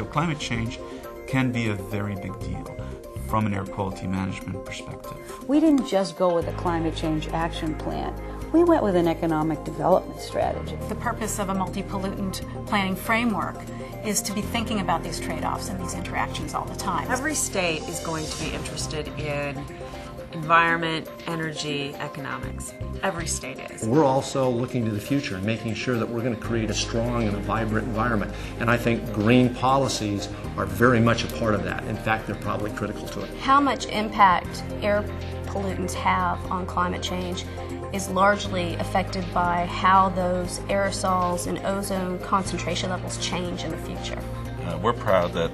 So climate change can be a very big deal from an air quality management perspective. We didn't just go with a climate change action plan. We went with an economic development strategy. The purpose of a multi-pollutant planning framework is to be thinking about these trade-offs and these interactions all the time. Every state is going to be interested in environment, energy, economics. Every state is. We're also looking to the future and making sure that we're going to create a strong and a vibrant environment. And I think green policies are very much a part of that. In fact, they're probably critical to it. How much impact air pollutants have on climate change is largely affected by how those aerosols and ozone concentration levels change in the future. We're proud that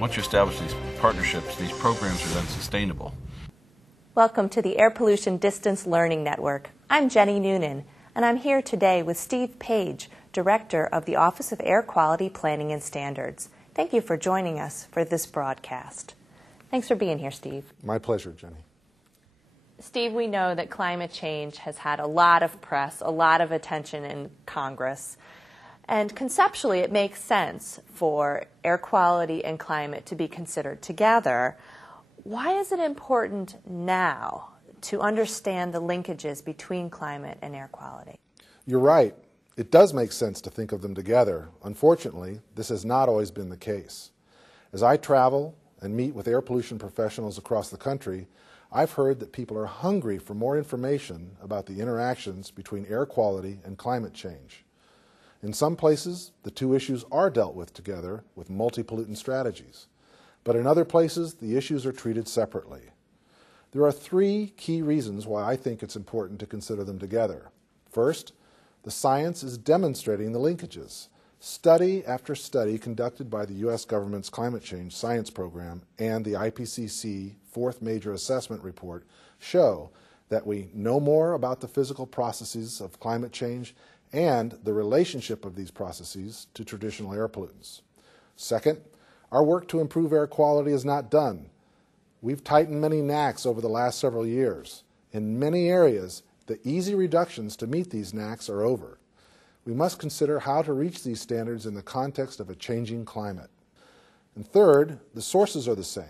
once you establish these partnerships, these programs are then sustainable. Welcome to the Air Pollution Distance Learning Network. I'm Jenny Noonan, and I'm here today with Steve Page, Director of the Office of Air Quality Planning and Standards. Thank you for joining us for this broadcast. Thanks for being here, Steve. My pleasure, Jenny. Steve, we know that climate change has had a lot of press, a lot of attention in Congress, and conceptually it makes sense for air quality and climate to be considered together. Why is it important now to understand the linkages between climate and air quality? You're right. It does make sense to think of them together. Unfortunately, this has not always been the case. As I travel and meet with air pollution professionals across the country, I've heard that people are hungry for more information about the interactions between air quality and climate change. In some places, the two issues are dealt with together with multi-pollutant strategies. But in other places, the issues are treated separately. There are three key reasons why I think it's important to consider them together. First, the science is demonstrating the linkages. Study after study conducted by the U.S. government's Climate Change Science Program and the IPCC Fourth Major Assessment Report show that we know more about the physical processes of climate change and the relationship of these processes to traditional air pollutants. Second, our work to improve air quality is not done. We've tightened many NAAQS over the last several years. In many areas, the easy reductions to meet these NAAQS are over. We must consider how to reach these standards in the context of a changing climate. And third, the sources are the same.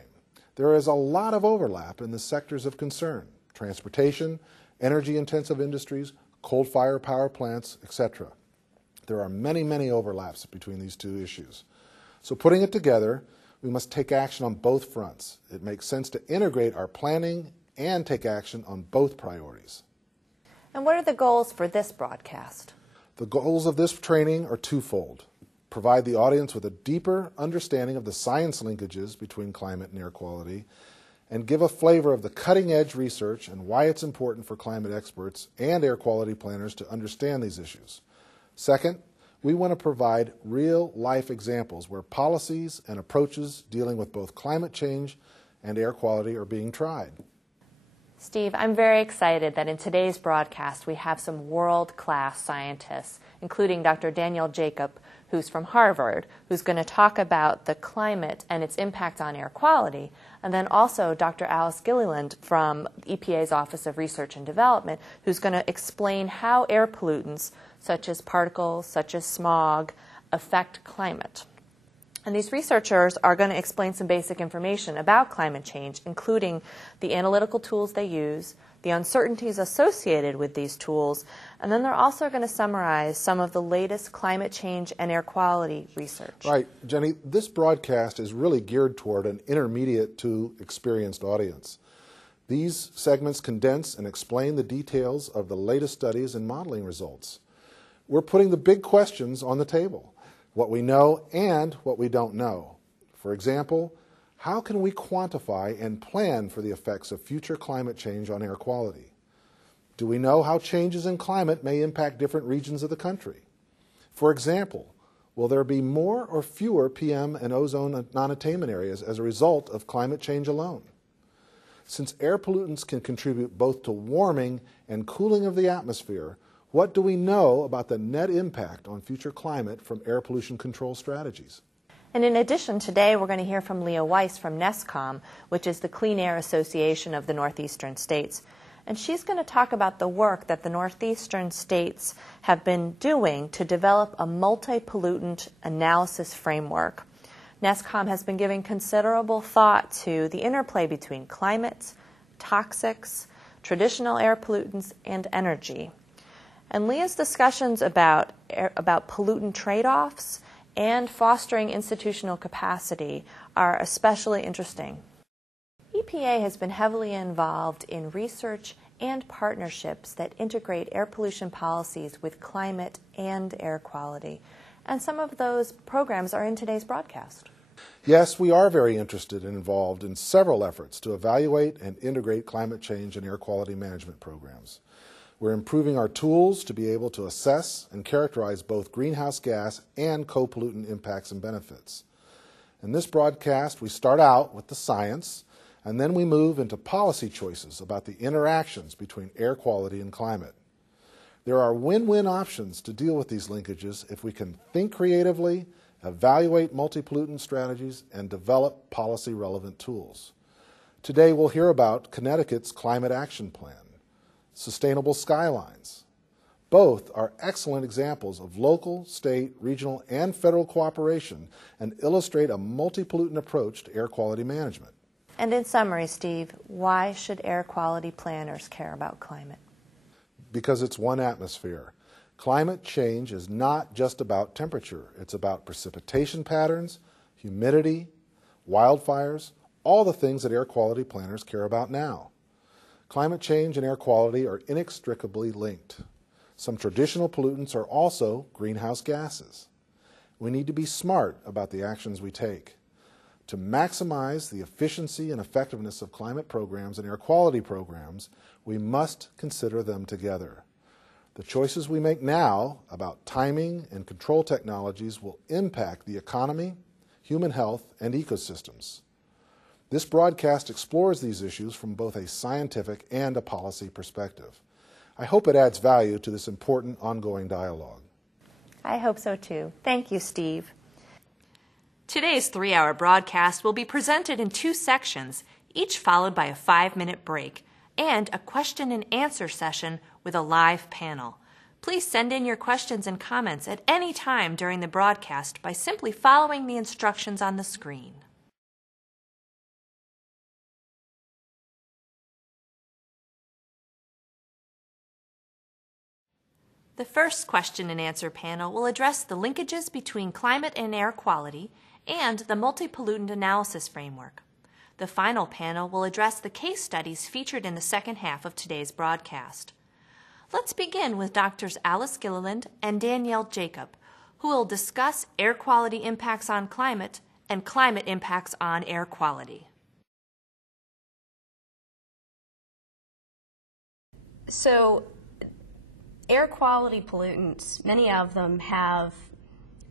There is a lot of overlap in the sectors of concern: transportation, energy-intensive industries, coal-fired power plants, etc. There are many, many overlaps between these two issues. So putting it together, we must take action on both fronts. It makes sense to integrate our planning and take action on both priorities. And what are the goals for this broadcast? The goals of this training are twofold: provide the audience with a deeper understanding of the science linkages between climate and air quality, and give a flavor of the cutting-edge research and why it's important for climate experts and air quality planners to understand these issues. Second, we want to provide real-life examples where policies and approaches dealing with both climate change and air quality are being tried. Steve, I'm very excited that in today's broadcast we have some world-class scientists, including Dr. Daniel Jacob, who's from Harvard, who's going to talk about the climate and its impact on air quality, and then also Dr. Alice Gilliland from EPA's Office of Research and Development, who's going to explain how air pollutants, such as particles, such as smog, affect climate. And these researchers are going to explain some basic information about climate change, including the analytical tools they use, the uncertainties associated with these tools, and then they're also going to summarize some of the latest climate change and air quality research. Right. Jenny, this broadcast is really geared toward an intermediate to experienced audience. These segments condense and explain the details of the latest studies and modeling results. We're putting the big questions on the table: what we know and what we don't know. For example, how can we quantify and plan for the effects of future climate change on air quality? Do we know how changes in climate may impact different regions of the country? For example, will there be more or fewer PM and ozone non-attainment areas as a result of climate change alone? Since air pollutants can contribute both to warming and cooling of the atmosphere, what do we know about the net impact on future climate from air pollution control strategies? And in addition, today we're going to hear from Leah Weiss from NESCOM, which is the Clean Air Association of the Northeastern States. And she's going to talk about the work that the Northeastern states have been doing to develop a multi-pollutant analysis framework. NESCOM has been giving considerable thought to the interplay between climate, toxics, traditional air pollutants, and energy. And Leah's discussions about pollutant trade-offs and fostering institutional capacity are especially interesting. EPA has been heavily involved in research and partnerships that integrate air pollution policies with climate and air quality. And some of those programs are in today's broadcast. Yes, we are very interested and involved in several efforts to evaluate and integrate climate change and air quality management programs. We're improving our tools to be able to assess and characterize both greenhouse gas and co-pollutant impacts and benefits. In this broadcast, we start out with the science, and then we move into policy choices about the interactions between air quality and climate. There are win-win options to deal with these linkages if we can think creatively, evaluate multi-pollutant strategies, and develop policy-relevant tools. Today we'll hear about Connecticut's Climate Action Plan, Sustainable Skylines. Both are excellent examples of local, state, regional, and federal cooperation and illustrate a multi-pollutant approach to air quality management. And in summary, Steve, why should air quality planners care about climate? Because it's one atmosphere. Climate change is not just about temperature. It's about precipitation patterns, humidity, wildfires, all the things that air quality planners care about now. Climate change and air quality are inextricably linked. Some traditional pollutants are also greenhouse gases. We need to be smart about the actions we take. To maximize the efficiency and effectiveness of climate programs and air quality programs, we must consider them together. The choices we make now about timing and control technologies will impact the economy, human health, and ecosystems. This broadcast explores these issues from both a scientific and a policy perspective. I hope it adds value to this important ongoing dialogue. I hope so too. Thank you, Steve. Today's 3-hour broadcast will be presented in 2 sections, each followed by a 5-minute break, and a question and answer session with a live panel. Please send in your questions and comments at any time during the broadcast by simply following the instructions on the screen. The first question and answer panel will address the linkages between climate and air quality and the multi-pollutant analysis framework. The final panel will address the case studies featured in the second half of today's broadcast. Let's begin with Drs. Alice Gilliland and Danielle Jacob, who will discuss air quality impacts on climate and climate impacts on air quality. So, air quality pollutants, many of them have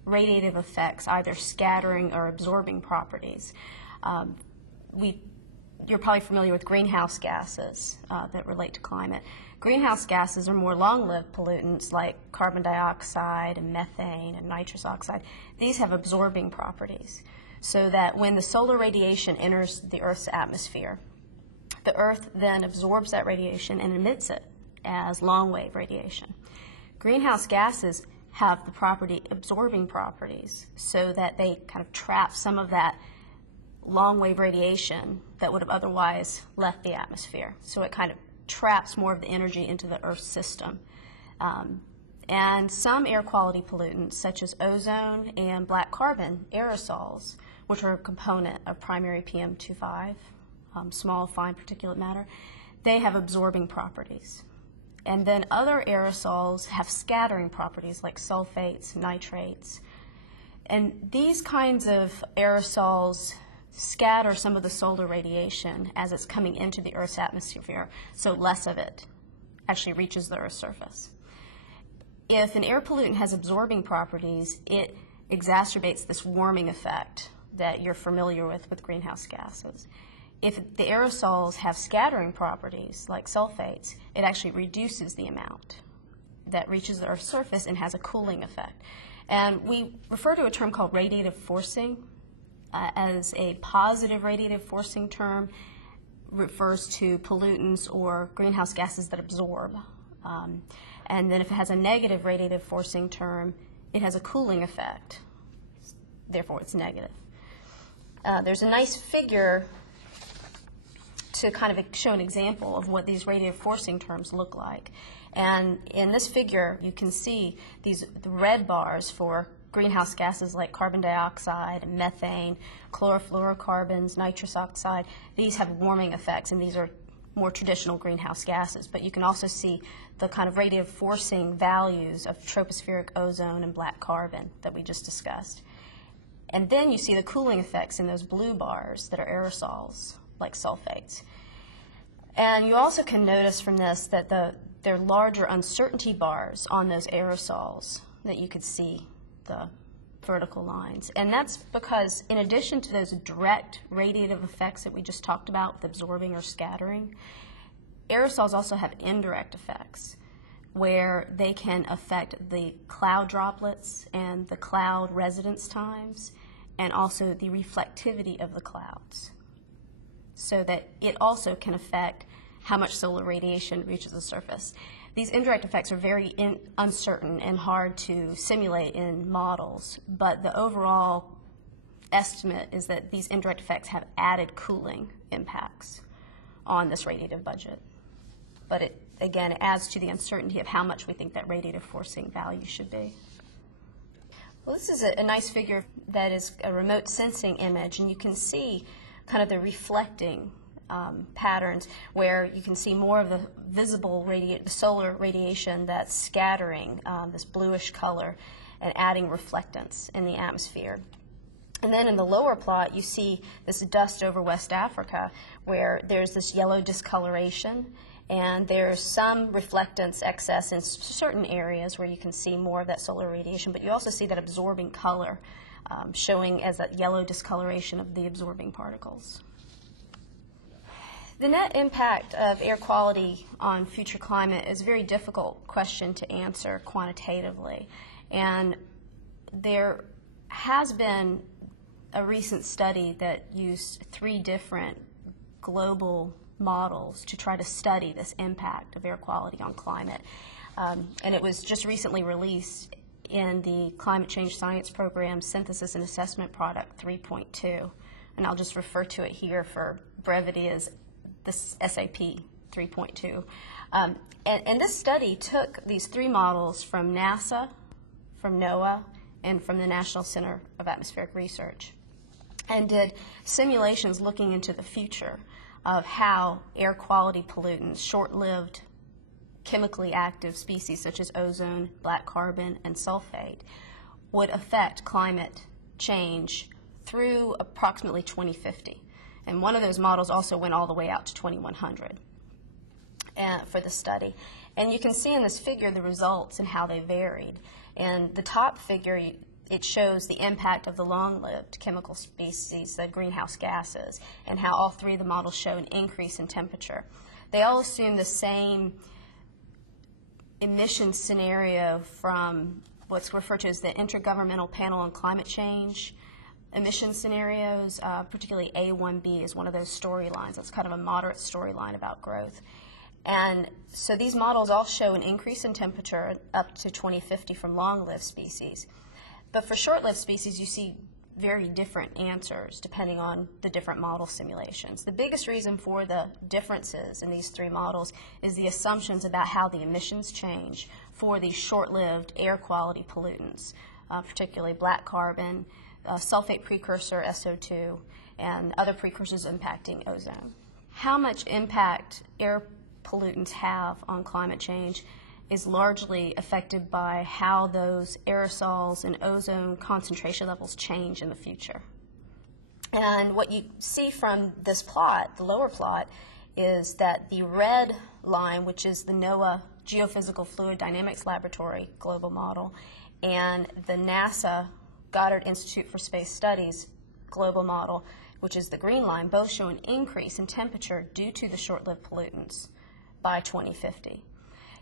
radiative effects, either scattering or absorbing properties. You're probably familiar with greenhouse gases that relate to climate. Greenhouse gases are more long-lived pollutants like carbon dioxide and methane and nitrous oxide. These have absorbing properties, so that when the solar radiation enters the Earth's atmosphere, the Earth then absorbs that radiation and emits it as long-wave radiation. Greenhouse gases have the absorbing properties, so that they kind of trap some of that long-wave radiation that would have otherwise left the atmosphere. So it kind of traps more of the energy into the Earth's system. And some air quality pollutants, such as ozone and black carbon aerosols, which are a component of primary PM2.5, small fine particulate matter, they have absorbing properties. And then other aerosols have scattering properties like sulfates, nitrates. And these kinds of aerosols scatter some of the solar radiation as it's coming into the Earth's atmosphere, so less of it actually reaches the Earth's surface. If an air pollutant has absorbing properties, it exacerbates this warming effect that you're familiar with greenhouse gases. If the aerosols have scattering properties, like sulfates, it actually reduces the amount that reaches the Earth's surface and has a cooling effect. And we refer to a term called radiative forcing as a positive radiative forcing term. Refers to pollutants or greenhouse gases that absorb. And then if it has a negative radiative forcing term, it has a cooling effect. Therefore, it's negative. there's a nice figure to kind of show an example of what these radiative forcing terms look like. And in this figure, you can see the red bars for greenhouse gases like carbon dioxide, methane, chlorofluorocarbons, nitrous oxide. These have warming effects, and these are more traditional greenhouse gases. But you can also see the kind of radiative forcing values of tropospheric ozone and black carbon that we just discussed. And then you see the cooling effects in those blue bars that are aerosols, like sulfates. And you also can notice from this that there are larger uncertainty bars on those aerosols that you could see the vertical lines. And that's because in addition to those direct radiative effects that we just talked about with absorbing or scattering, aerosols also have indirect effects where they can affect the cloud droplets and the cloud residence times and also the reflectivity of the clouds, so that it also can affect how much solar radiation reaches the surface. These indirect effects are very uncertain and hard to simulate in models, but the overall estimate is that these indirect effects have added cooling impacts on this radiative budget. But it, again, adds to the uncertainty of how much we think that radiative forcing value should be. Well, this is a nice figure that is a remote sensing image, and you can see kind of the reflecting patterns where you can see more of the visible solar radiation that's scattering this bluish color and adding reflectance in the atmosphere. And then in the lower plot, you see this dust over West Africa where there's this yellow discoloration, and there's some reflectance excess in certain areas where you can see more of that solar radiation, but you also see that absorbing color showing as that yellow discoloration of the absorbing particles. The net impact of air quality on future climate is a very difficult question to answer quantitatively. And there has been a recent study that used 3 different global models to try to study this impact of air quality on climate. And it was just recently released in the Climate Change Science Program Synthesis and Assessment Product 3.2. And I'll just refer to it here for brevity as this SAP 3.2. And this study took these 3 models from NASA, from NOAA, and from the National Center of Atmospheric Research, and did simulations looking into the future of how air quality pollutants, short-lived chemically active species such as ozone, black carbon, and sulfate, would affect climate change through approximately 2050. And one of those models also went all the way out to 2100 for the study. And you can see in this figure the results and how they varied. And the top figure, it shows the impact of the long-lived chemical species, the greenhouse gases, and how all 3 of the models show an increase in temperature. They all assume the same emission scenario from what's referred to as the Intergovernmental Panel on Climate Change emission scenarios, particularly A1B is one of those storylines. It's kind of a moderate storyline about growth. And so these models all show an increase in temperature up to 2050 from long-lived species. But for short-lived species, you see very different answers depending on the different model simulations. The biggest reason for the differences in these 3 models is the assumptions about how the emissions change for these short-lived air quality pollutants, particularly black carbon, sulfate precursor SO2, and other precursors impacting ozone. How much impact air pollutants have on climate change is largely affected by how those aerosols and ozone concentration levels change in the future. And what you see from this plot, the lower plot, is that the red line, which is the NOAA Geophysical Fluid Dynamics Laboratory global model, and the NASA Goddard Institute for Space Studies global model, which is the green line, both show an increase in temperature due to the short-lived pollutants by 2050.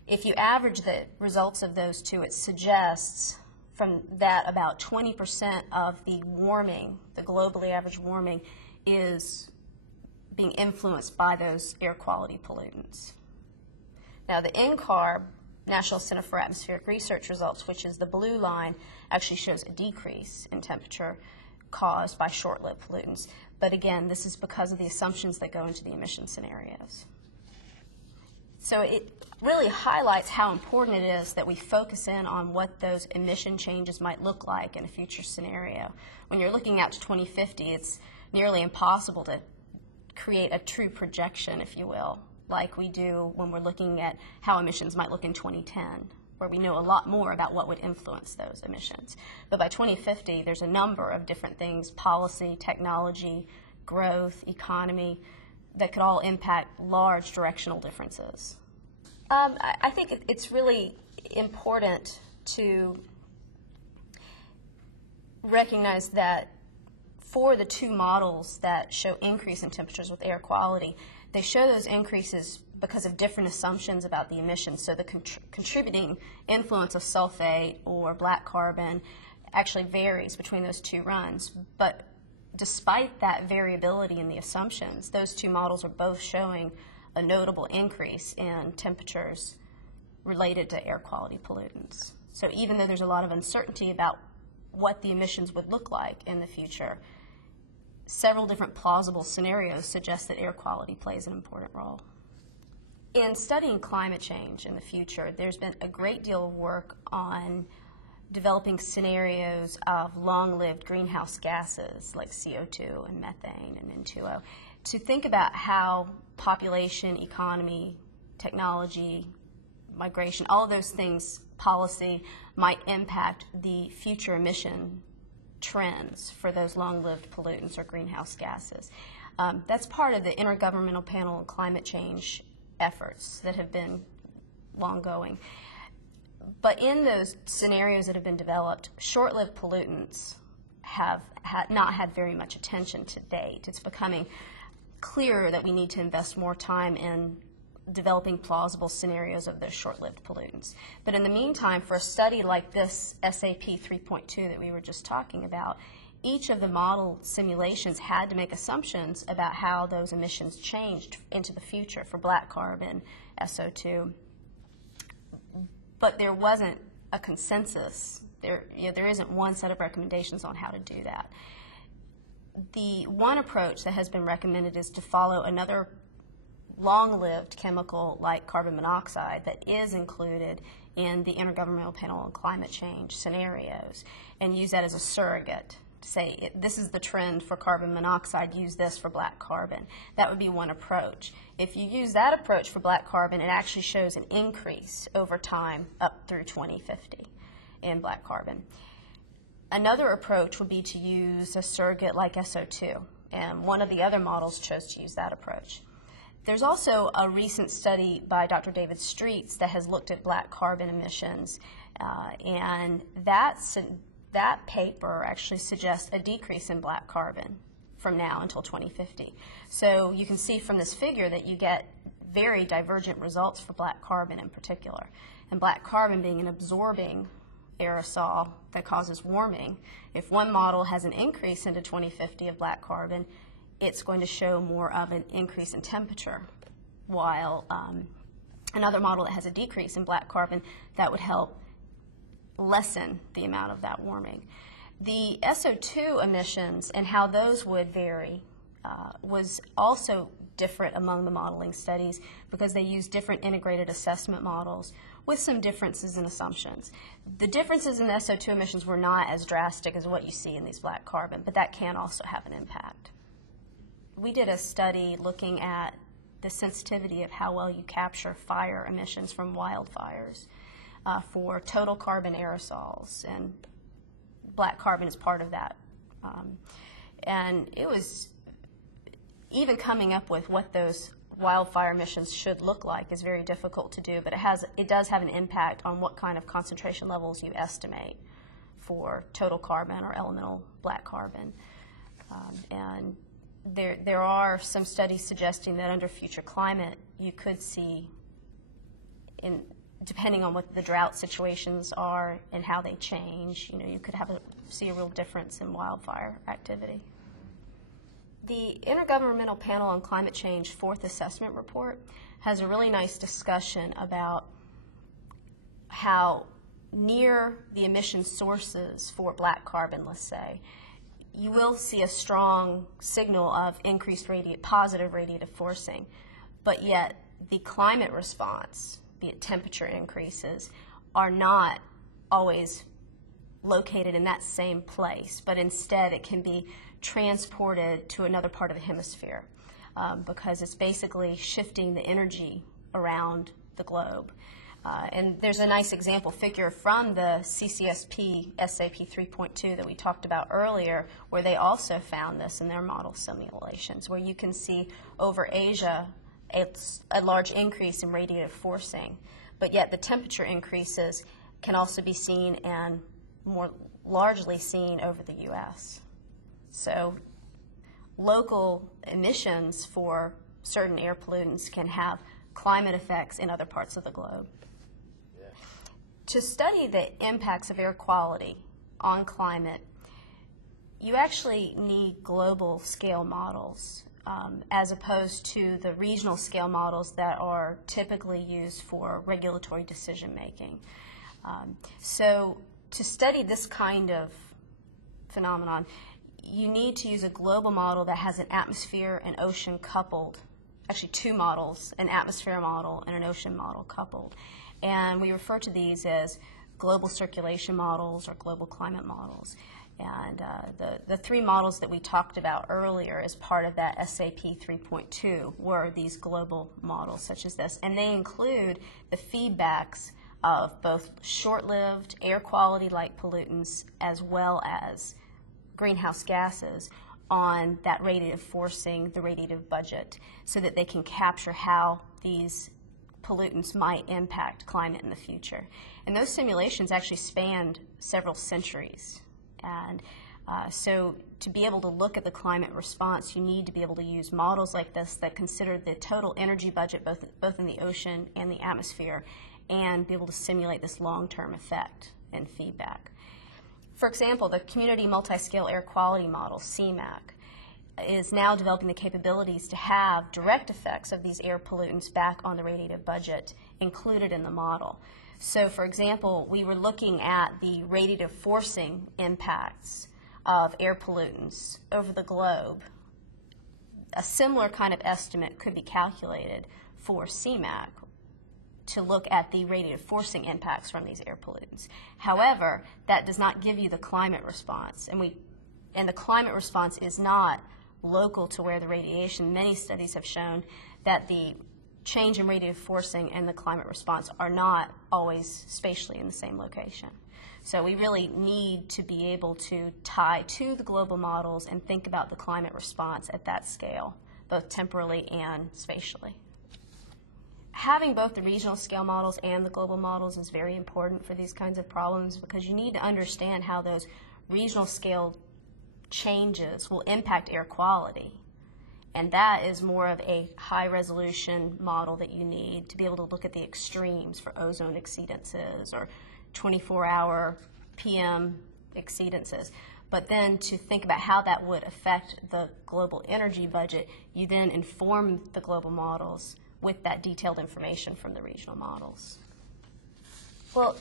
If you average the results of those 2, it suggests from that about 20% of the warming, the globally average warming, is being influenced by those air quality pollutants. Now the NCARB, National Center for Atmospheric Research results, which is the blue line, actually shows a decrease in temperature caused by short-lived pollutants. But again, this is because of the assumptions that go into the emission scenarios. So it really highlights how important it is that we focus in on what those emission changes might look like in a future scenario. When you're looking out to 2050, it's nearly impossible to create a true projection, if you will, like we do when we're looking at how emissions might look in 2010, where we know a lot more about what would influence those emissions. But by 2050, there's a number of different things, policy, technology, growth, economy, that could all impact large directional differences. I think it's really important to recognize that for the two models that show increase in temperatures with air quality, they show those increases because of different assumptions about the emissions. So the contributing influence of sulfate or black carbon actually varies between those two runs. But despite that variability in the assumptions, those two models are both showing a notable increase in temperatures related to air quality pollutants. So even though there's a lot of uncertainty about what the emissions would look like in the future, several different plausible scenarios suggest that air quality plays an important role. In studying climate change in the future, there's been a great deal of work on developing scenarios of long-lived greenhouse gases like CO2 and methane and N2O to think about how population, economy, technology, migration, all of those things, policy, might impact the future emission trends for those long-lived pollutants or greenhouse gases. That's part of the Intergovernmental Panel on Climate Change efforts that have been long-going. But in those scenarios that have been developed, short-lived pollutants have not had very much attention to date. It's becoming clearer that we need to invest more time in developing plausible scenarios of those short-lived pollutants. But in the meantime, for a study like this SAP 3.2 that we were just talking about, each of the model simulations had to make assumptions about how those emissions changed into the future for black carbon, SO2. But there wasn't a consensus. There isn't one set of recommendations on how to do that. The one approach that has been recommended is to follow another long-lived chemical like carbon monoxide that is included in the Intergovernmental Panel on Climate Change scenarios and use that as a surrogate to say, this is the trend for carbon monoxide, use this for black carbon. That would be one approach. If you use that approach for black carbon, it actually shows an increase over time up through 2050 in black carbon. Another approach would be to use a surrogate like SO2, and one of the other models chose to use that approach. There's also a recent study by Dr. David Streets that has looked at black carbon emissions, and that paper actually suggests a decrease in black carbon from now until 2050. So you can see from this figure that you get very divergent results for black carbon in particular. And black carbon being an absorbing aerosol that causes warming, if one model has an increase into 2050 of black carbon, it's going to show more of an increase in temperature, while another model that has a decrease in black carbon, that would help lessen the amount of that warming. The SO2 emissions and how those would vary was also different among the modeling studies because they used different integrated assessment models with some differences in assumptions. The differences in the SO2 emissions were not as drastic as what you see in these black carbon, but that can also have an impact. We did a study looking at the sensitivity of how well you capture fire emissions from wildfires for total carbon aerosols, and black carbon is part of that. And it was even coming up with what those wildfire emissions should look like is very difficult to do, but it does have an impact on what kind of concentration levels you estimate for total carbon or elemental black carbon. And there are some studies suggesting that under future climate you could see, depending on what the drought situations are and how they change, you could see a real difference in wildfire activity. The Intergovernmental Panel on Climate Change Fourth Assessment Report has a really nice discussion about how near the emission sources for black carbon, let's say, you will see a strong signal of increased positive radiative forcing, but yet the climate response, be it temperature increases, are not always located in that same place, but instead it can be transported to another part of the hemisphere because it's basically shifting the energy around the globe. And there's a nice example figure from the CCSP SAP 3.2 that we talked about earlier, where they also found this in their model simulations, where you can see over Asia a large increase in radiative forcing, but yet the temperature increases can also be seen and more largely seen over the U.S. So local emissions for certain air pollutants can have climate effects in other parts of the globe. To study the impacts of air quality on climate, you actually need global scale models as opposed to the regional scale models that are typically used for regulatory decision making. So to study this kind of phenomenon, you need to use a global model that has an atmosphere and ocean coupled, actually two models, an atmosphere model and an ocean model coupled. And we refer to these as global circulation models or global climate models. And the three models that we talked about earlier as part of that SAP 3.2 were these global models such as this. And they include the feedbacks of both short-lived air quality-like pollutants as well as greenhouse gases on that radiative forcing, the radiative budget, so that they can capture how these pollutants might impact climate in the future. And those simulations actually spanned several centuries. And so to be able to look at the climate response, you need to be able to use models like this that consider the total energy budget both in the ocean and the atmosphere, and be able to simulate this long-term effect and feedback. For example, the Community Multi-Scale Air Quality Model, CMAQ, is now developing the capabilities to have direct effects of these air pollutants back on the radiative budget included in the model. So, for example, we were looking at the radiative forcing impacts of air pollutants over the globe. A similar kind of estimate could be calculated for CMAQ to look at the radiative forcing impacts from these air pollutants. However, that does not give you the climate response, and the climate response is not local to where the radiation. Many studies have shown that the change in radiative forcing and the climate response are not always spatially in the same location. So we really need to be able to tie to the global models and think about the climate response at that scale, both temporally and spatially. Having both the regional scale models and the global models is very important for these kinds of problems, because you need to understand how those regional scale changes will impact air quality. And that is more of a high-resolution model that you need to be able to look at the extremes for ozone exceedances or 24-hour PM exceedances. But then to think about how that would affect the global energy budget, you then inform the global models with that detailed information from the regional models. Well,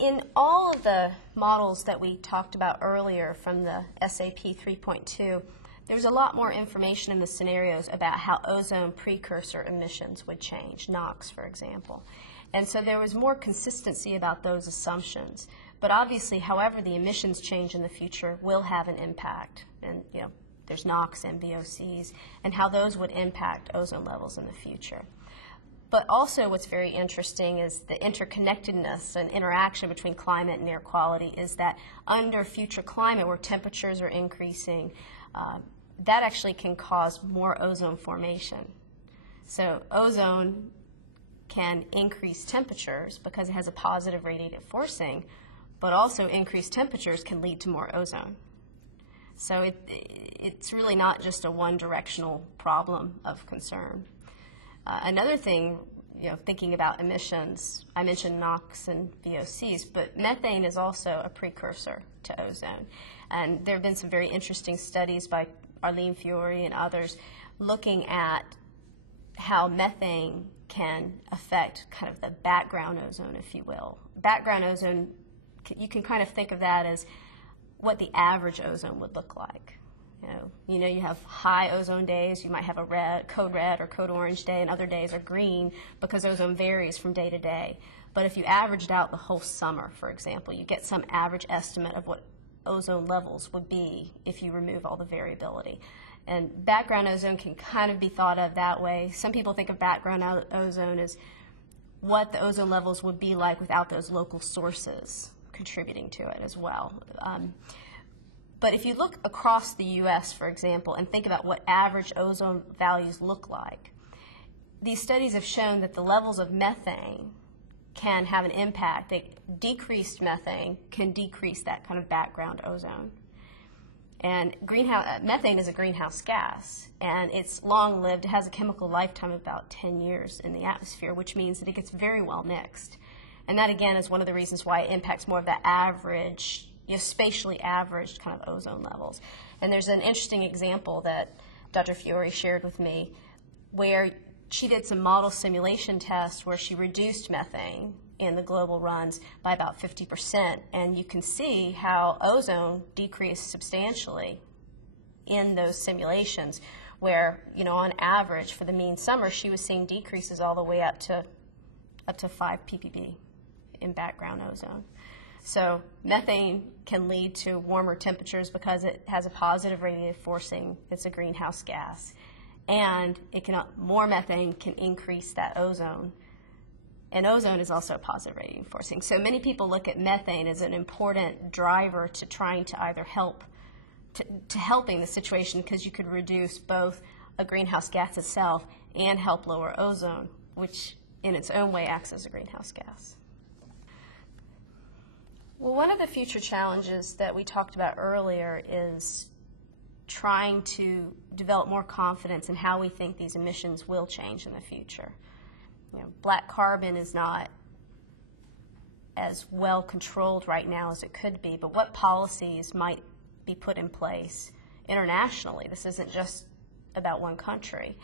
in all of the models that we talked about earlier from the SAP 3.2, there's a lot more information in the scenarios about how ozone precursor emissions would change, NOx, for example. And so there was more consistency about those assumptions. But obviously, however the emissions change in the future will have an impact. And, there's NOx and VOCs, and how those would impact ozone levels in the future. But also what's very interesting is the interconnectedness and interaction between climate and air quality is that under future climate where temperatures are increasing, that actually can cause more ozone formation. So ozone can increase temperatures because it has a positive radiative forcing, but also increased temperatures can lead to more ozone. So it's really not just a one-directional problem of concern. Another thing, thinking about emissions, I mentioned NOx and VOCs, but methane is also a precursor to ozone. And there have been some very interesting studies by Arlene Fiore and others looking at how methane can affect kind of the background ozone, if you will. Background ozone, you can kind of think of that as what the average ozone would look like. You have high ozone days. You might have a code red or code orange day, and other days are green because ozone varies from day to day. But if you averaged out the whole summer, for example, you get some average estimate of what ozone levels would be if you remove all the variability. And background ozone can kind of be thought of that way. Some people think of background ozone as what the ozone levels would be like without those local sources contributing to it as well. But if you look across the U.S., for example, and think about what average ozone values look like, these studies have shown that the levels of methane can have an impact. Decreased methane can decrease that kind of background ozone. And methane is a greenhouse gas, and it's long-lived. It has a chemical lifetime of about 10 years in the atmosphere, which means that it gets very well mixed. And that, again, is one of the reasons why it impacts more of that average, spatially averaged kind of ozone levels. And there's an interesting example that Dr. Fiore shared with me where she did some model simulation tests where she reduced methane in the global runs by about 50%, and you can see how ozone decreased substantially in those simulations where, on average for the mean summer, she was seeing decreases all the way up to 5 ppb in background ozone. So methane can lead to warmer temperatures because it has a positive radiative forcing. It's a greenhouse gas. And more methane can increase that ozone. And ozone is also a positive radiative forcing. So many people look at methane as an important driver to trying to either helping the situation, because you could reduce both a greenhouse gas itself and help lower ozone, which in its own way acts as a greenhouse gas. Well, one of the future challenges that we talked about earlier is trying to develop more confidence in how we think these emissions will change in the future. Black carbon is not as well controlled right now as it could be, but what policies might be put in place internationally, this isn't just about one country,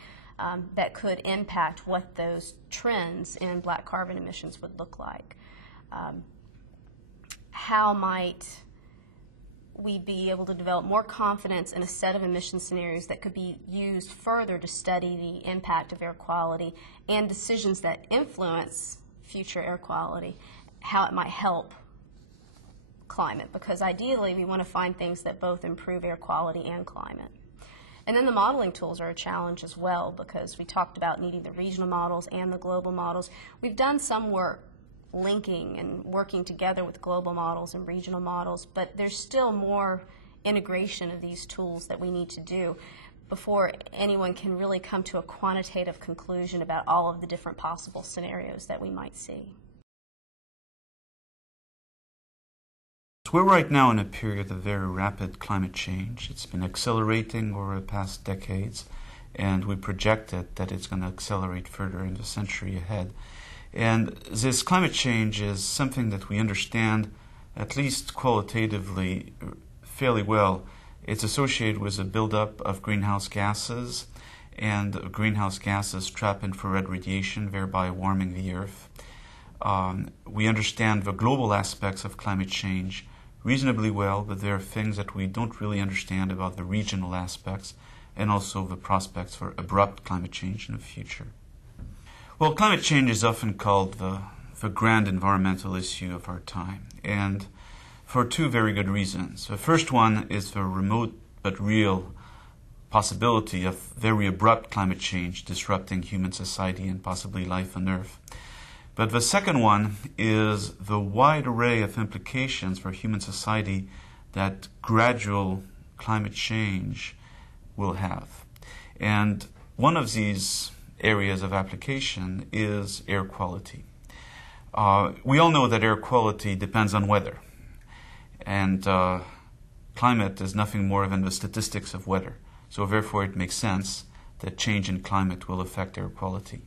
that could impact what those trends in black carbon emissions would look like. How might we be able to develop more confidence in a set of emission scenarios that could be used further to study the impact of air quality and decisions that influence future air quality, how it might help climate, because ideally we want to find things that both improve air quality and climate. And then the modeling tools are a challenge as well, because we talked about needing the regional models and the global models. We've done some work linking and working together with global models and regional models, but there's still more integration of these tools that we need to do before anyone can really come to a quantitative conclusion about all of the different possible scenarios that we might see. We're right now in a period of very rapid climate change. It's been accelerating over the past decades, and we projected that it's going to accelerate further in the century ahead. And this climate change is something that we understand, at least qualitatively, fairly well. It's associated with a buildup of greenhouse gases, and greenhouse gases trap infrared radiation, thereby warming the Earth. We understand the global aspects of climate change reasonably well, but there are things that we don't really understand about the regional aspects and also the prospects for abrupt climate change in the future. Well, climate change is often called the grand environmental issue of our time, and for two very good reasons. The first one is the remote but real possibility of very abrupt climate change disrupting human society and possibly life on Earth. But the second one is the wide array of implications for human society that gradual climate change will have. And one of these areas of application is air quality. We all know that air quality depends on weather, and climate is nothing more than the statistics of weather. So therefore it makes sense that change in climate will affect air quality.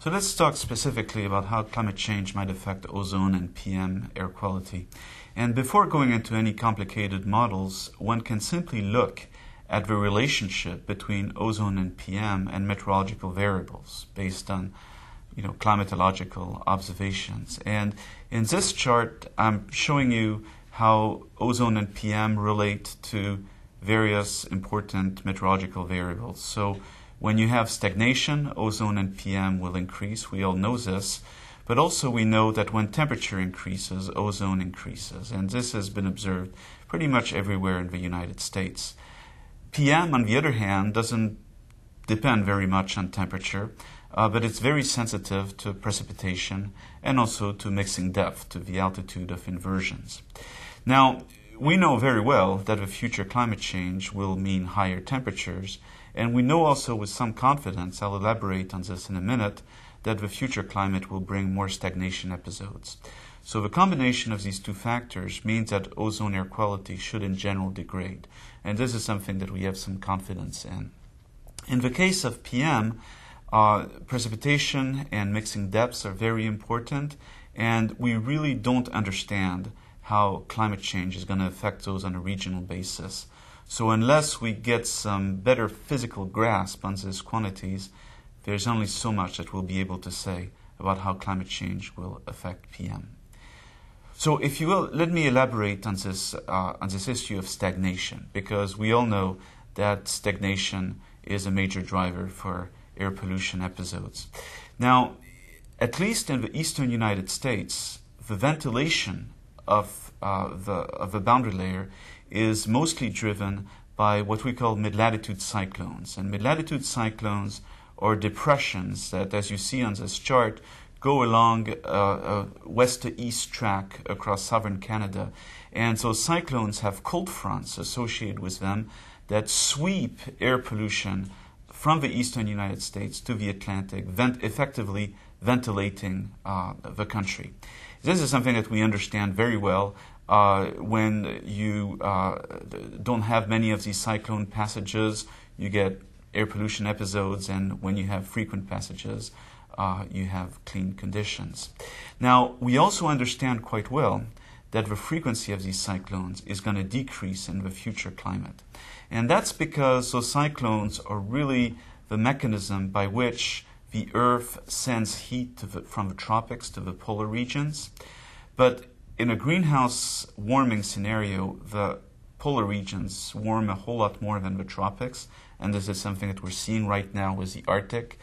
So let's talk specifically about how climate change might affect ozone and PM air quality. And before going into any complicated models, one can simply look at the relationship between ozone and PM and meteorological variables based on climatological observations. And in this chart, I'm showing you how ozone and PM relate to various important meteorological variables. So when you have stagnation, ozone and PM will increase. We all know this. But also we know that when temperature increases, ozone increases. And this has been observed pretty much everywhere in the United States. PM, on the other hand, doesn't depend very much on temperature, but it's very sensitive to precipitation and also to mixing depth, to the altitude of inversions. Now, we know very well that the future climate change will mean higher temperatures, and we know also with some confidence, I'll elaborate on this in a minute, that the future climate will bring more stagnation episodes. So the combination of these two factors means that ozone air quality should in general degrade, and this is something that we have some confidence in. In the case of PM, precipitation and mixing depths are very important, and we really don't understand how climate change is going to affect those on a regional basis. So unless we get some better physical grasp on these quantities, there's only so much that we'll be able to say about how climate change will affect PM. So if you will, let me elaborate on this issue of stagnation, because we all know that stagnation is a major driver for air pollution episodes. Now, at least in the eastern United States, the ventilation of the boundary layer is mostly driven by what we call mid-latitude cyclones. And mid-latitude cyclones are depressions that, as you see on this chart, go along a west to east track across southern Canada. And so cyclones have cold fronts associated with them that sweep air pollution from the eastern United States to the Atlantic, effectively ventilating the country. This is something that we understand very well when you don't have many of these cyclone passages. You get air pollution episodes, and when you have frequent passages, you have clean conditions. Now, we also understand quite well that the frequency of these cyclones is going to decrease in the future climate. And that's because those cyclones are really the mechanism by which the Earth sends heat from the tropics to the polar regions. But in a greenhouse warming scenario, the polar regions warm a whole lot more than the tropics, and this is something that we're seeing right now with the Arctic.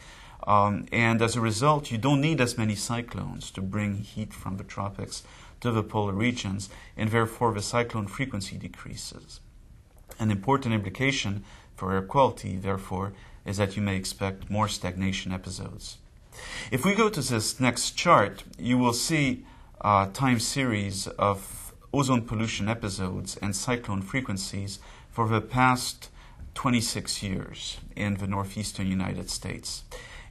And as a result, you don't need as many cyclones to bring heat from the tropics to the polar regions, and therefore the cyclone frequency decreases. An important implication for air quality, therefore, is that you may expect more stagnation episodes. If we go to this next chart, you will see a time series of ozone pollution episodes and cyclone frequencies for the past 26 years in the northeastern United States.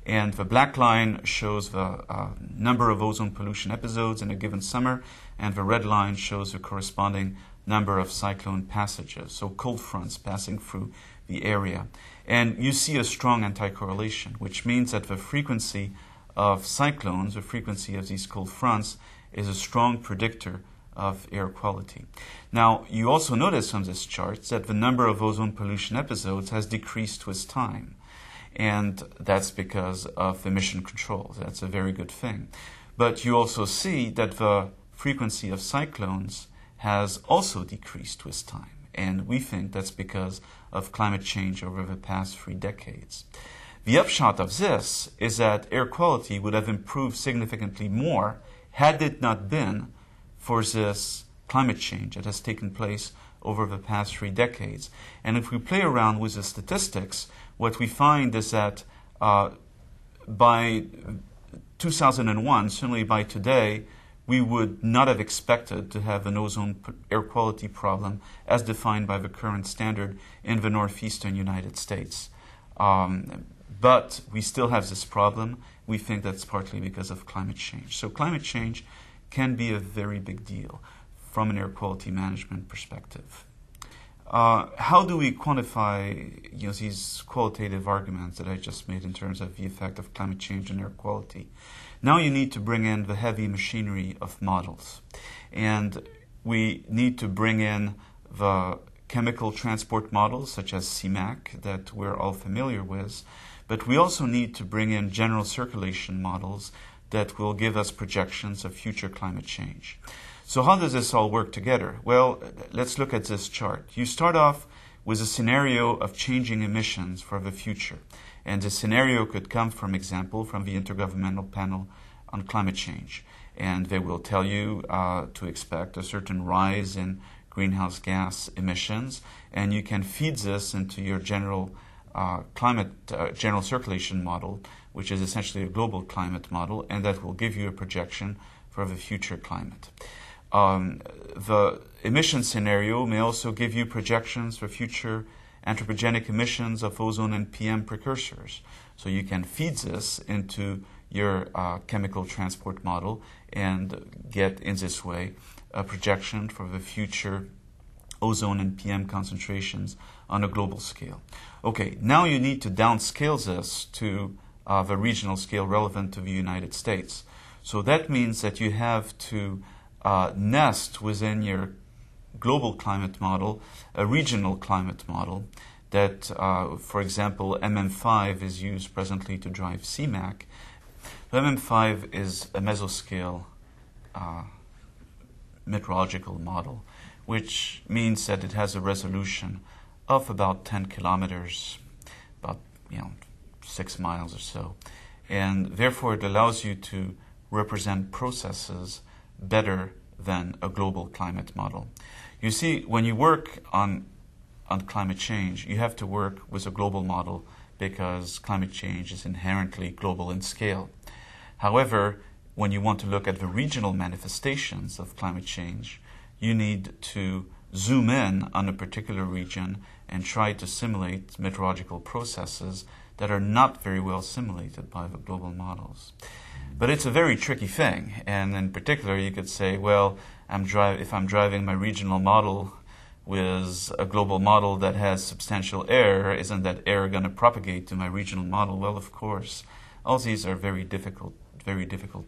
And the black line shows the number of ozone pollution episodes in a given summer, and the red line shows the corresponding number of cyclone passages, so cold fronts passing through the area. And you see a strong anti-correlation, which means that the frequency of cyclones, the frequency of these cold fronts, is a strong predictor of air quality. Now, you also notice on this chart that the number of ozone pollution episodes has decreased with time. And that's because of emission controls. That's a very good thing. But you also see that the frequency of cyclones has also decreased with time. And we think that's because of climate change over the past 3 decades. The upshot of this is that air quality would have improved significantly more had it not been for this climate change that has taken place over the past 3 decades. And if we play around with the statistics, what we find is that by 2001, certainly by today, we would not have expected to have an ozone air quality problem as defined by the current standard in the northeastern United States. But we still have this problem. We think that's partly because of climate change. So climate change can be a very big deal from an air quality management perspective. How do we quantify these qualitative arguments that I just made in terms of the effect of climate change on air quality? Now you need to bring in the heavy machinery of models. And we need to bring in the chemical transport models, such as CMAQ, that we're all familiar with. But we also need to bring in general circulation models that will give us projections of future climate change. So how does this all work together? Well, let's look at this chart. You start off with a scenario of changing emissions for the future. And the scenario could come, for example, from the Intergovernmental Panel on Climate Change. And they will tell you to expect a certain rise in greenhouse gas emissions, and you can feed this into your general general circulation model, which is essentially a global climate model, and that will give you a projection for the future climate. The emission scenario may also give you projections for future anthropogenic emissions of ozone and PM precursors. So you can feed this into your chemical transport model and get, in this way, a projection for the future ozone and PM concentrations on a global scale. Okay, now you need to downscale this to the regional scale relevant to the United States. So that means that you have to nest within your global climate model a regional climate model that, for example, MM5 is used presently to drive CMAQ. MM5 is a mesoscale meteorological model, which means that it has a resolution of about 10 kilometers, about 6 miles or so. And therefore it allows you to represent processes better than a global climate model. You see, when you work on climate change, you have to work with a global model because climate change is inherently global in scale. However, when you want to look at the regional manifestations of climate change, you need to zoom in on a particular region and try to simulate meteorological processes that are not very well simulated by the global models. But it's a very tricky thing, and in particular you could say, well, if I'm driving my regional model with a global model that has substantial error, isn't that error going to propagate to my regional model? Well, of course. All these are very difficult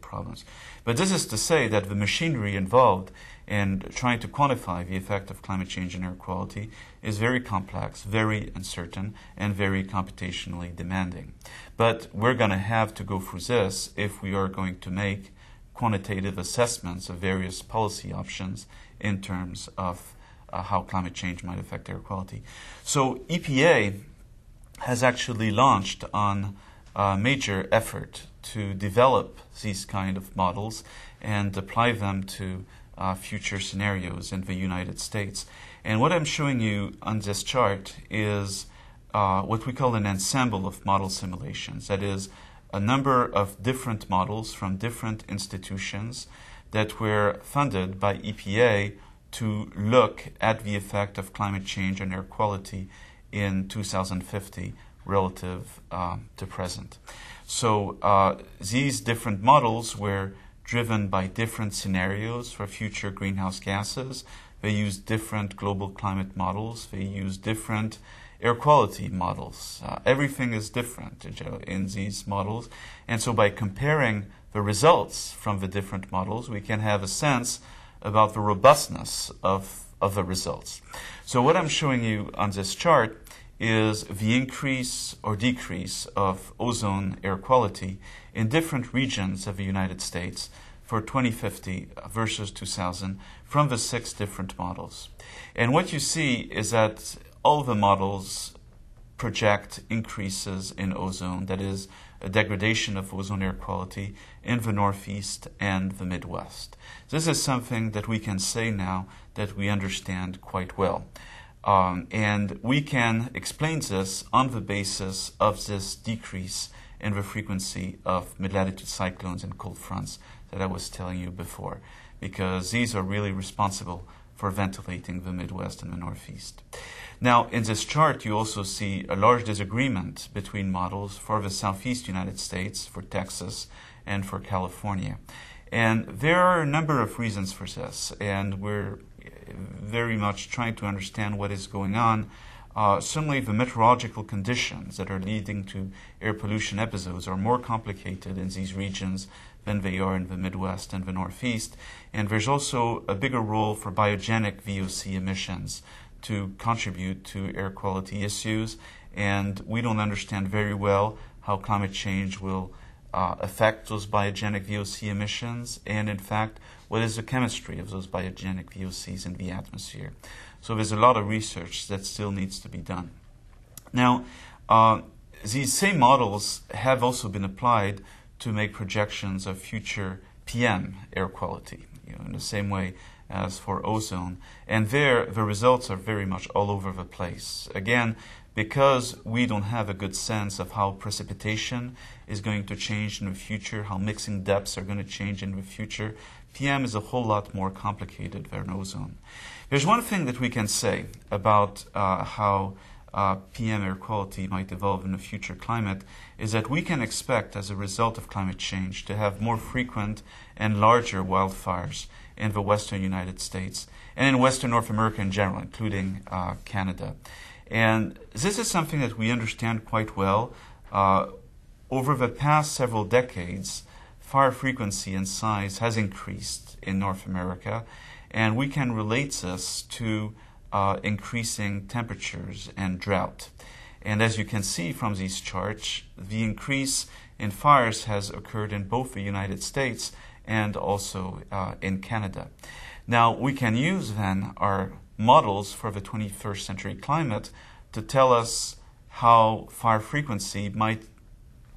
problems. But this is to say that the machinery involved in trying to quantify the effect of climate change on air quality is very complex, very uncertain, and very computationally demanding. But we're going to have to go through this if we are going to make quantitative assessments of various policy options in terms of how climate change might affect air quality. So EPA has actually launched on a major effort to develop these kind of models and apply them to future scenarios in the United States. And what I'm showing you on this chart is what we call an ensemble of model simulations. That is, a number of different models from different institutions that were funded by EPA to look at the effect of climate change on air quality in 2050 relative to present. So these different models were driven by different scenarios for future greenhouse gases. They use different global climate models. They use different air quality models. Everything is different in these models. And so by comparing the results from the different models, we can have a sense about the robustness of the results. So what I'm showing you on this chart is the increase or decrease of ozone air quality in different regions of the United States for 2050 versus 2000 from the 6 different models. And what you see is that all the models project increases in ozone, that is, a degradation of ozone air quality in the Northeast and the Midwest. This is something that we can say now that we understand quite well. And we can explain this on the basis of this decrease in the frequency of mid-latitude cyclones and cold fronts that I was telling you before, because these are really responsible for ventilating the Midwest and the Northeast. Now, in this chart, you also see a large disagreement between models for the Southeast United States, for Texas, and for California. And there are a number of reasons for this, and we're very much trying to understand what is going on. Certainly the meteorological conditions that are leading to air pollution episodes are more complicated in these regions than they are in the Midwest and the Northeast. And there's also a bigger role for biogenic VOC emissions to contribute to air quality issues. And we don't understand very well how climate change will affect those biogenic VOC emissions. And in fact, what is the chemistry of those biogenic VOCs in the atmosphere. So there's a lot of research that still needs to be done. Now, these same models have also been applied to make projections of future PM air quality, in the same way as for ozone. And there, the results are very much all over the place. Again, because we don't have a good sense of how precipitation is going to change in the future, how mixing depths are going to change in the future, PM is a whole lot more complicated than ozone. There's one thing that we can say about how PM air quality might evolve in the future climate is that we can expect, as a result of climate change, to have more frequent and larger wildfires in the western United States and in Western North America in general, including Canada. And this is something that we understand quite well. Over the past several decades, fire frequency and size has increased in North America, and we can relate this to increasing temperatures and drought. And as you can see from these charts, the increase in fires has occurred in both the United States and also in Canada. Now, we can use then our models for the 21st century climate to tell us how fire frequency might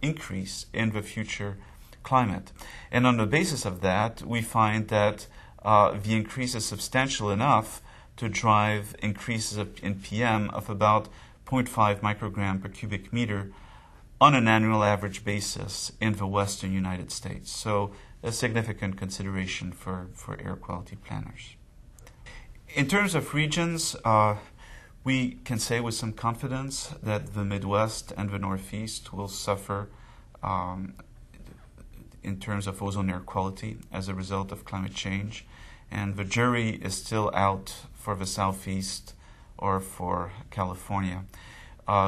increase in the future climate. And on the basis of that, we find that the increase is substantial enough to drive increases in PM of about 0.5 microgram per cubic meter on an annual average basis in the western United States. So a significant consideration for air quality planners. In terms of regions, we can say with some confidence that the Midwest and the Northeast will suffer in terms of ozone air quality as a result of climate change. And the jury is still out for the Southeast or for California.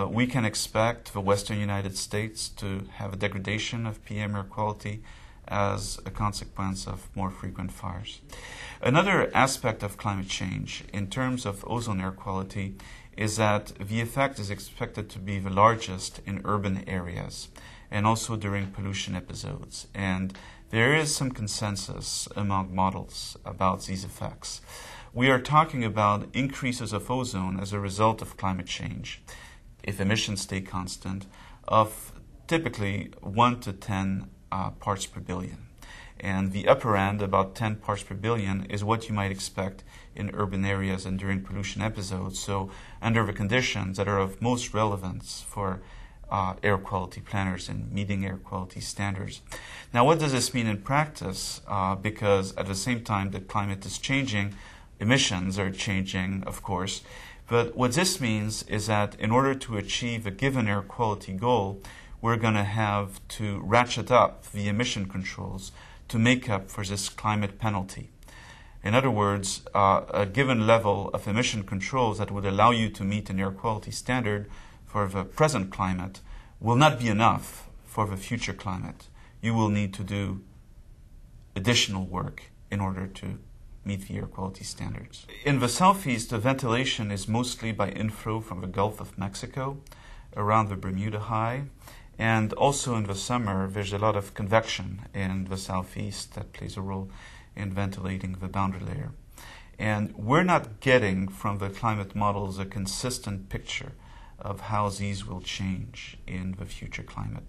We can expect the western United States to have a degradation of PM air quality as a consequence of more frequent fires. Another aspect of climate change in terms of ozone air quality is that the effect is expected to be the largest in urban areas and also during pollution episodes. And there is some consensus among models about these effects. We are talking about increases of ozone as a result of climate change, if emissions stay constant, of typically 1 to 10 parts per billion. And the upper end, about 10 parts per billion, is what you might expect in urban areas and during pollution episodes, so under the conditions that are of most relevance for air quality planners and meeting air quality standards. Now, what does this mean in practice? Because at the same time that climate is changing, emissions are changing, of course. But what this means is that in order to achieve a given air quality goal, we're going to have to ratchet up the emission controls to make up for this climate penalty. In other words, a given level of emission controls that would allow you to meet an air quality standard for the present climate will not be enough for the future climate. You will need to do additional work in order to meet the air quality standards. In the southeast, the ventilation is mostly by inflow from the Gulf of Mexico around the Bermuda High. And also in the summer, there's a lot of convection in the southeast that plays a role in ventilating the boundary layer. And we're not getting from the climate models a consistent picture of how these will change in the future climate.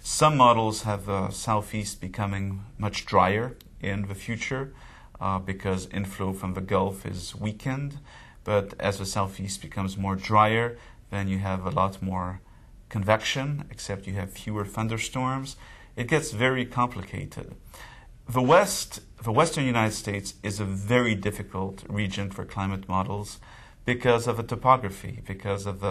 Some models have the southeast becoming much drier in the future because inflow from the Gulf is weakened. But as the southeast becomes more drier, then you have a lot more convection, except you have fewer thunderstorms. It gets very complicated. The western United States is a very difficult region for climate models because of the topography, because of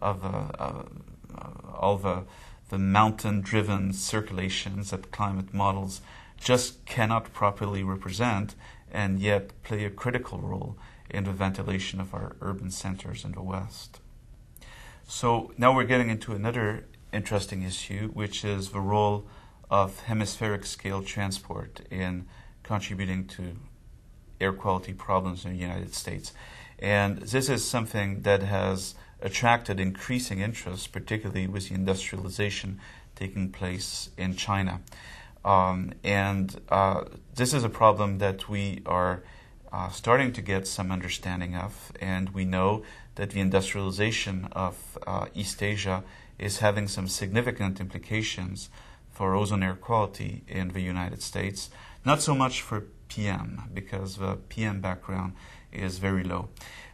all the mountain-driven circulations that climate models just cannot properly represent, and yet play a critical role in the ventilation of our urban centers in the West. So now we're getting into another interesting issue, which is the role of hemispheric scale transport in contributing to air quality problems in the United States. And this is something that has attracted increasing interest, particularly with the industrialization taking place in China. This is a problem that we are starting to get some understanding of, and we know that the industrialization of East Asia is having some significant implications for ozone air quality in the United States. Not so much for PM, because the PM background is very low.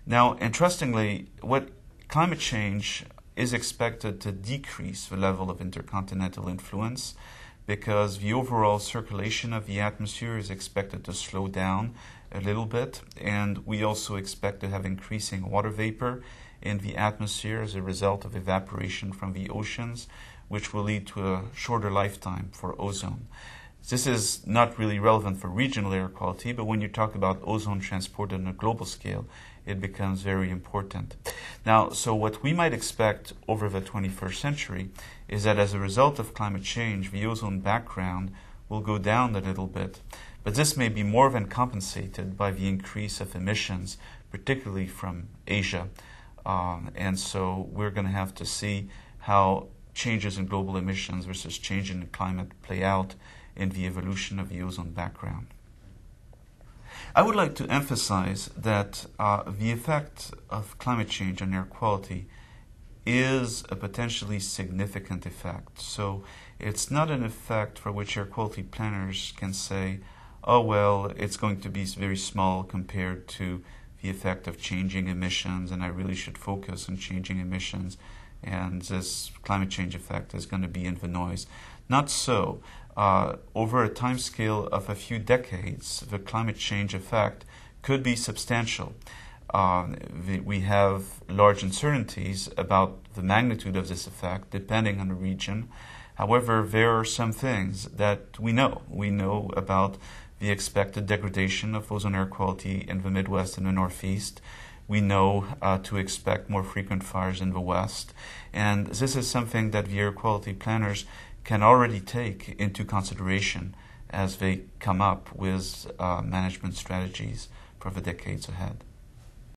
Now, interestingly, what climate change is expected to decrease the level of intercontinental influence, because the overall circulation of the atmosphere is expected to slow down a little bit, and we also expect to have increasing water vapor in the atmosphere as a result of evaporation from the oceans, which will lead to a shorter lifetime for ozone. This is not really relevant for regional air quality, but when you talk about ozone transported on a global scale, it becomes very important. Now, so what we might expect over the 21st century is that as a result of climate change, the ozone background will go down a little bit, but this may be more than compensated by the increase of emissions, particularly from Asia. And so we're going to have to see how changes in global emissions versus change in climate play out in the evolution of the ozone background. I would like to emphasize that the effect of climate change on air quality is a potentially significant effect. So it's not an effect for which air quality planners can say, oh, well, it's going to be very small compared to the effect of changing emissions, and I really should focus on changing emissions, and this climate change effect is going to be in the noise. Not so. Over a time scale of a few decades, the climate change effect could be substantial. We have large uncertainties about the magnitude of this effect, depending on the region. However, there are some things that we know. We know about the expected degradation of ozone air quality in the Midwest and the Northeast. We know to expect more frequent fires in the West. And this is something that the air quality planners can already take into consideration as they come up with management strategies for the decades ahead.